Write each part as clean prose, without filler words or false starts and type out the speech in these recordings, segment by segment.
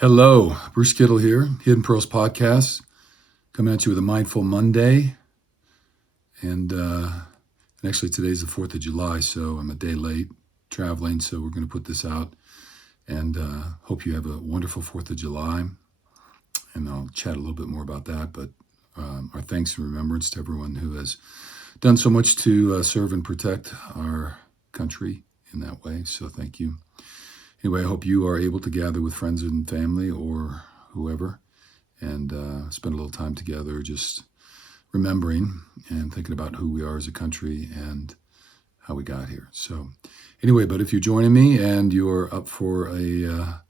Hello, Bruce Kittle here, Hidden Pearls Podcast, coming at you with a Mindful Monday. And actually today's the 4th of July, so I'm a day late traveling, so we're going to put this out. And hope you have a wonderful 4th of July. And I'll chat a little bit more about that, but our thanks and remembrance to everyone who has done so much to serve and protect our country in that way, so thank you. Anyway, I hope you are able to gather with friends and family or whoever and spend a little time together just remembering and thinking about who we are as a country and how we got here. So anyway, but if you're joining me and you're up for a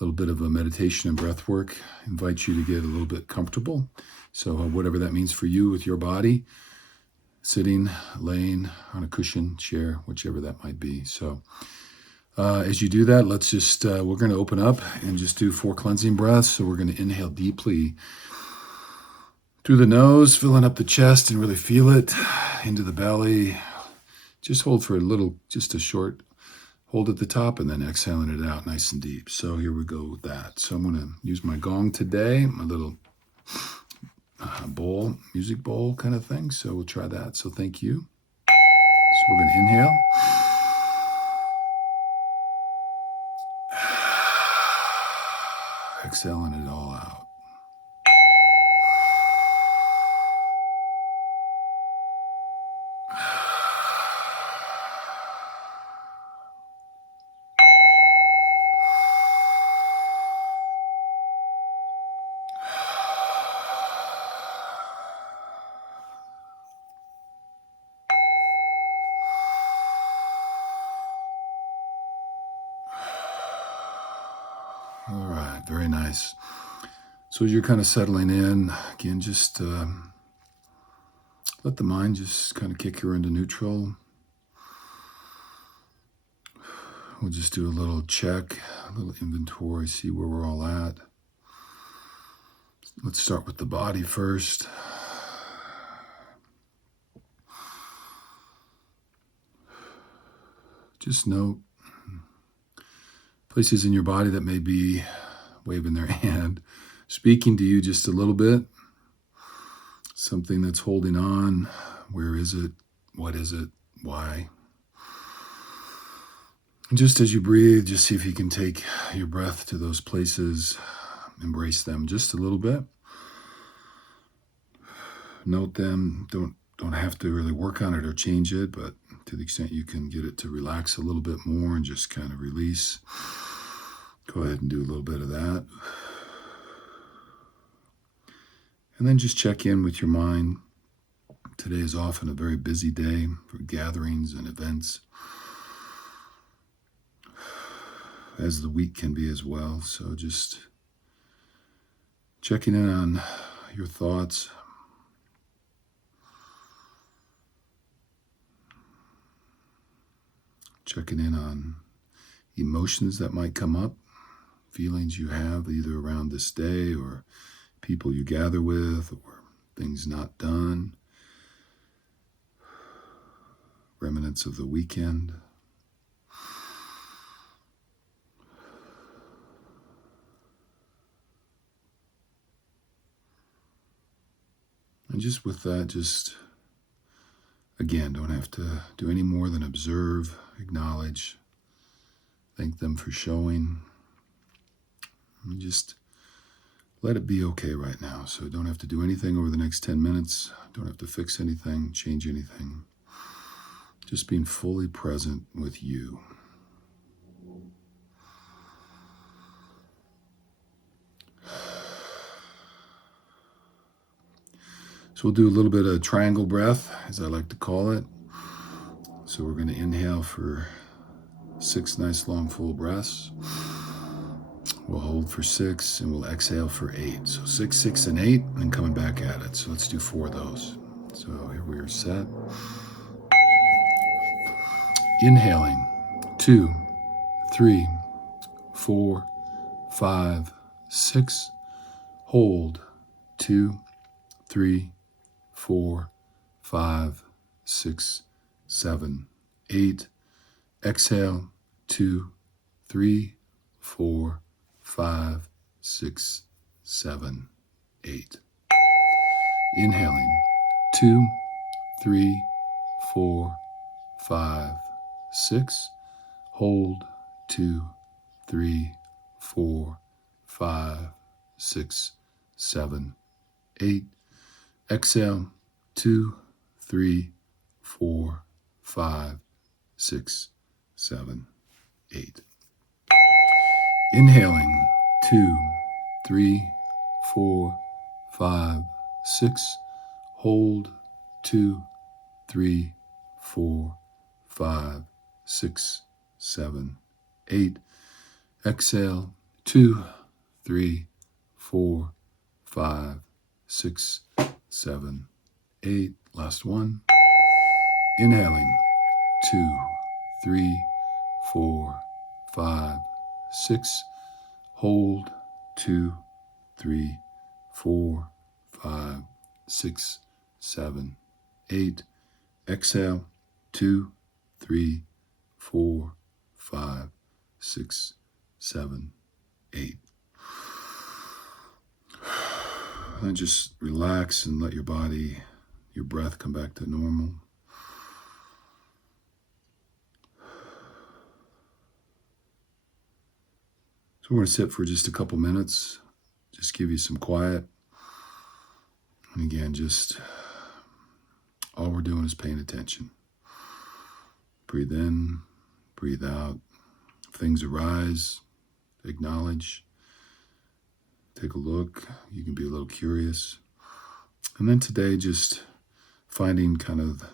little bit of a meditation and breath work, I invite you to get a little bit comfortable. So whatever that means for you with your body, sitting, laying on a cushion, chair, whichever that might be. So as you do that, let's just, we're going to open up and just do 4 cleansing breaths. So we're going to inhale deeply through the nose, filling up the chest and really feel it into the belly. Just hold for just a short hold at the top and then exhaling it out nice and deep. So here we go with that. So I'm going to use my gong today, my little bowl, music bowl kind of thing. So we'll try that. So thank you. So we're going to inhale. Exhaling it all out. All right, very nice. So as you're kind of settling in, again, just let the mind just kind of kick you into neutral. We'll just do a little check, a little inventory, see where we're all at. Let's start with the body first. Just note places in your body that may be waving their hand, speaking to you just a little bit. Something that's holding on. Where is it? What is it? Why? And just as you breathe, just see if you can take your breath to those places, embrace them just a little bit. Note them. Don't have to really work on it or change it, but to the extent you can get it to relax a little bit more and just kind of release, go ahead and do a little bit of that. And then just check in with your mind. Today is often a very busy day for gatherings and events, as the week can be as well. So just checking in on your thoughts. Checking in on emotions that might come up, feelings you have either around this day or people you gather with or things not done, remnants of the weekend. And just with that, just again, don't have to do any more than observe, acknowledge, thank them for showing, and just let it be okay right now. So don't have to do anything over the next 10 minutes. Don't have to fix anything, change anything. Just being fully present with you. So we'll do a little bit of triangle breath, as I like to call it. So we're going to inhale for 6 nice long full breaths. We'll hold for 6 and we'll exhale for 8. So 6, 6, and 8, and coming back at it. So let's do 4 of those. So here we are set. Inhaling, 2, 3, 4, 5, 6. Hold, 2, 3, 4, 5, 6, 7, 8. Exhale, 2, 3, 4, 5, 6, 7, 8. Inhaling 2, 3, 4, 5, 6. Hold 2, 3, 4, 5, 6, 7, 8. Exhale 2, 3, 4, 5, 6, 7, 8. Inhaling 2, 3, 4, 5, 6. Hold 2, 3, 4, 5, 6, 7, 8. Exhale 2, 3, 4, 5, 6, 7, 8. Last one. Inhaling 2, 3, 4, 5, 6. Hold 2, 3, 4, 5, 6, 7, 8. Exhale 2, 3, 4, 5, 6, 7, 8. And just relax and let your body, your breath come back to normal. So we're going to sit for just a couple minutes, just give you some quiet. And again, just all we're doing is paying attention. Breathe in, breathe out. If things arise, acknowledge, take a look. You can be a little curious. And then today, just finding kind of the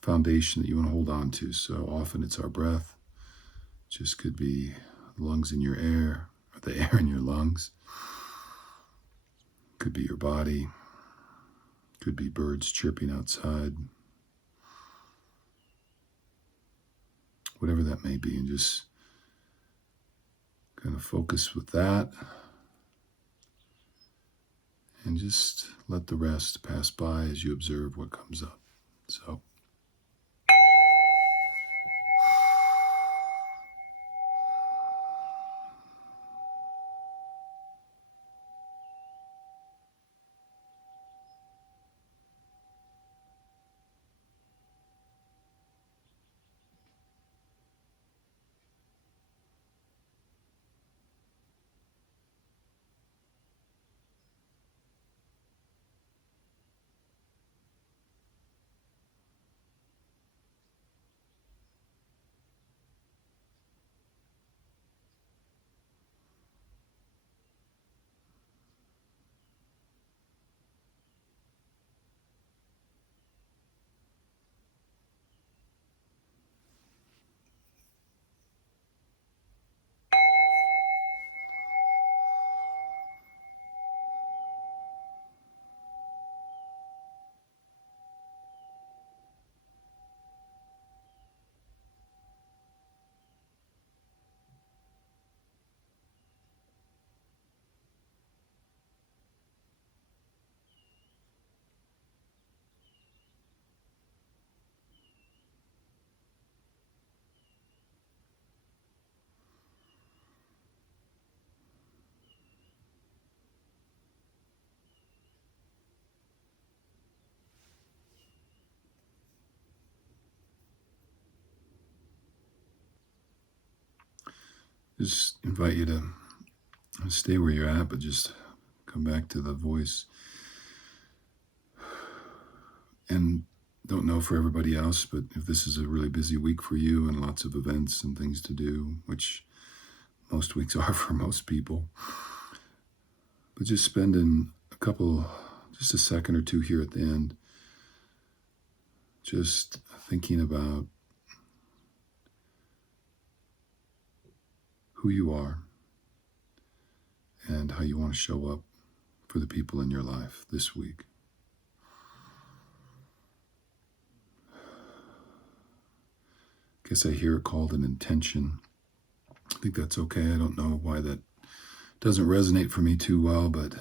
foundation that you want to hold on to. So often it's our breath. Just could be lungs in your air, or the air in your lungs. Could be your body. Could be birds chirping outside. Whatever that may be, and just kind of focus with that. And just let the rest pass by as you observe what comes up. So. Just invite you to stay where you're at, but just come back to the voice. And don't know for everybody else, but if this is a really busy week for you and lots of events and things to do, which most weeks are for most people, but just spending just a second or two here at the end, just thinking about who you are and how you want to show up for the people in your life this week. I guess I hear it called an intention. I think that's okay. I don't know why that doesn't resonate for me too well, but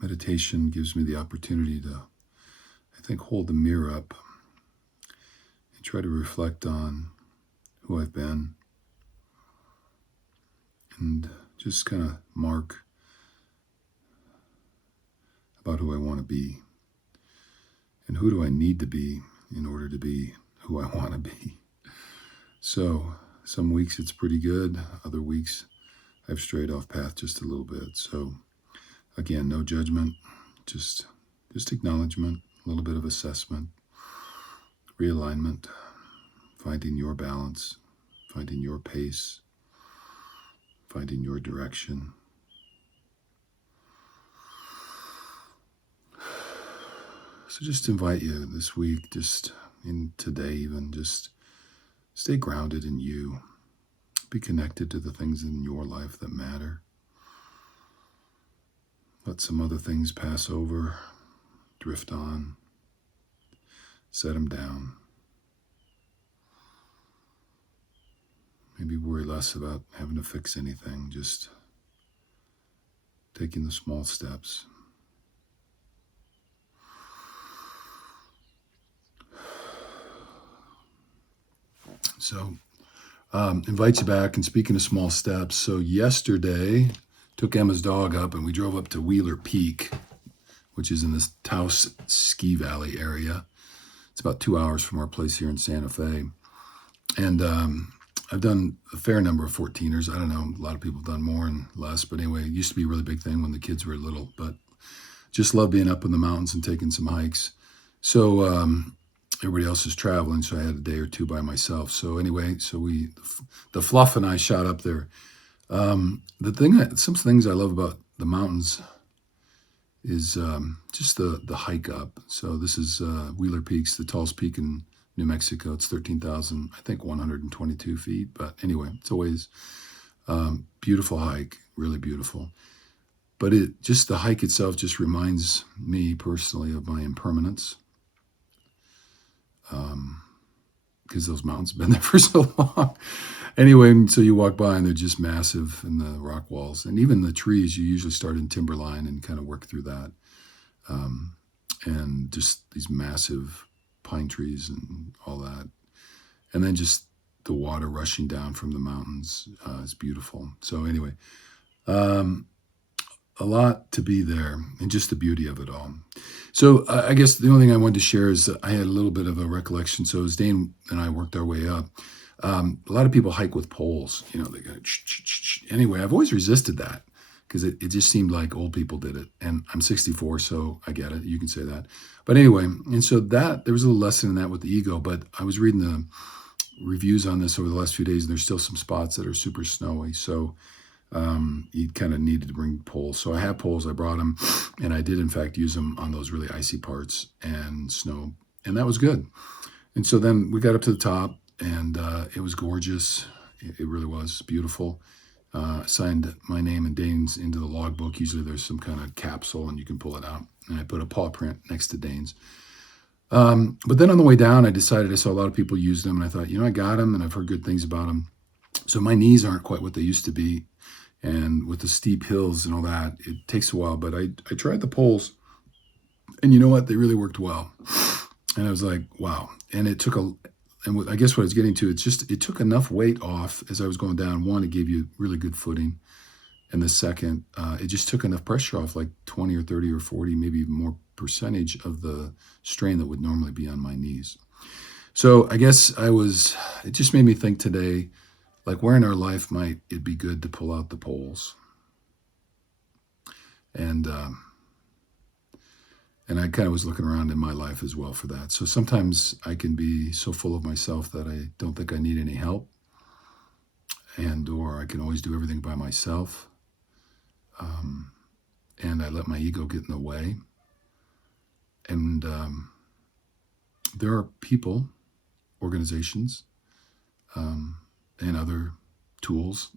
meditation gives me the opportunity to, I think, hold the mirror up and try to reflect on who I've been, and just kind of mark about who I want to be and who do I need to be in order to be who I want to be. So some weeks it's pretty good. Other weeks I've strayed off path just a little bit. So again, no judgment, just acknowledgement, a little bit of assessment, realignment, finding your balance, finding your pace, finding your direction. So just invite you this week, just in today even, just stay grounded in you. Be connected to the things in your life that matter. Let some other things pass over, drift on, set them down. Maybe worry less about having to fix anything, just taking the small steps. So, invites you back, and speaking of small steps, so yesterday took Emma's dog up and we drove up to Wheeler Peak, which is in this Taos ski valley area. It's about 2 hours from our place here in Santa Fe. And I've done a fair number of 14ers. I don't know, a lot of people have done more and less, but anyway, it used to be a really big thing when the kids were little, but just love being up in the mountains and taking some hikes. So everybody else is traveling, so I had a day or two by myself. So anyway, the Fluff and I shot up there. Some things I love about the mountains is just the hike up. So this is Wheeler Peaks, the tallest peak in New Mexico. It's 13,000, I think 122 feet. But anyway, it's always beautiful hike, really beautiful. But the hike itself just reminds me personally of my impermanence. Because those mountains have been there for so long. Anyway, so you walk by and they're just massive in the rock walls. And even the trees, you usually start in timberline and kind of work through that. And just these massive pine trees and all that. And then just the water rushing down from the mountains is beautiful. So anyway, a lot to be there and just the beauty of it all. So I guess the only thing I wanted to share is I had a little bit of a recollection. So as Dane and I worked our way up, a lot of people hike with poles. They go, anyway, I've always resisted that because it just seemed like old people did it. And I'm 64, so I get it. You can say that. But anyway, and so there was a little lesson in that with the ego. But I was reading the reviews on this over the last few days, and there's still some spots that are super snowy. So you kind of needed to bring poles. So I have poles, I brought them, and I did in fact use them on those really icy parts and snow, and that was good. And so then we got up to the top, and it was gorgeous. It really was beautiful. Signed my name and Dane's into the logbook. Usually there's some kind of capsule and you can pull it out, and I put a paw print next to Dane's. But then on the way down, I saw a lot of people use them, and I thought, I got them, and I've heard good things about them. So my knees aren't quite what they used to be. And with the steep hills and all that, it takes a while. But I tried the poles, and you know what? They really worked well. And I was like, wow. And it took I guess what I was getting to, it took enough weight off as I was going down. One, it gave you really good footing. And the second, it just took enough pressure off, like 20 or 30 or 40, maybe even more percentage of the strain that would normally be on my knees. So I guess it just made me think today, like, where in our life might it be good to pull out the poles? And I kind of was looking around in my life as well for that. So sometimes I can be so full of myself that I don't think I need any help, or I can always do everything by myself. And I let my ego get in the way. And there are people, organizations, and other tools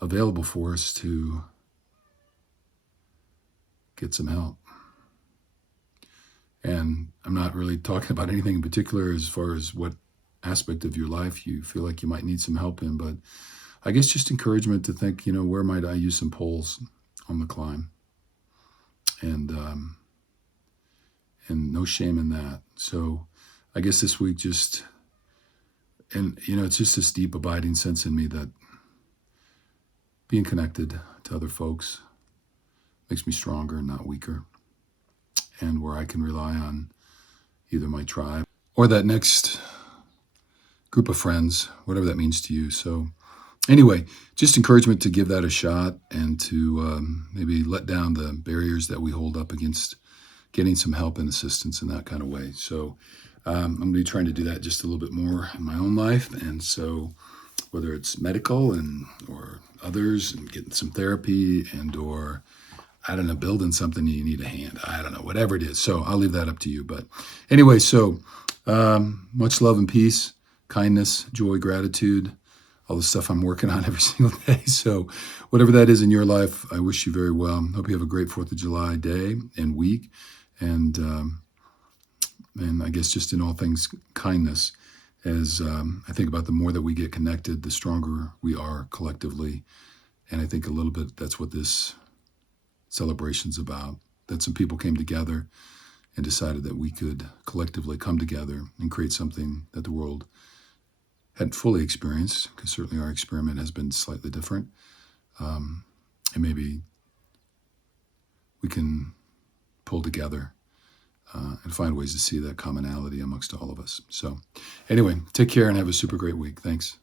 available for us to get some help. And I'm not really talking about anything in particular as far as what aspect of your life you feel like you might need some help in, but I guess just encouragement to think, where might I use some poles on the climb? And no shame in that. So I guess this week it's just this deep abiding sense in me that being connected to other folks makes me stronger, not weaker, and where I can rely on either my tribe or that next group of friends, whatever that means to you. So anyway, just encouragement to give that a shot and to maybe let down the barriers that we hold up against getting some help and assistance in that kind of way. So I'm going to be trying to do that just a little bit more in my own life. And so whether it's medical or others and getting some therapy or I don't know, building something you need a hand. I don't know, whatever it is. So I'll leave that up to you. But anyway, so much love and peace, kindness, joy, gratitude, all the stuff I'm working on every single day. So whatever that is in your life, I wish you very well. Hope you have a great 4th of July day and week. And I guess just in all things, kindness. As I think about the more that we get connected, the stronger we are collectively. And I think a little bit that's what this celebration's about, that some people came together and decided that we could collectively come together and create something that the world hadn't fully experienced, because certainly our experiment has been slightly different. And maybe we can pull together and find ways to see that commonality amongst all of us. So anyway, take care and have a super great week. Thanks.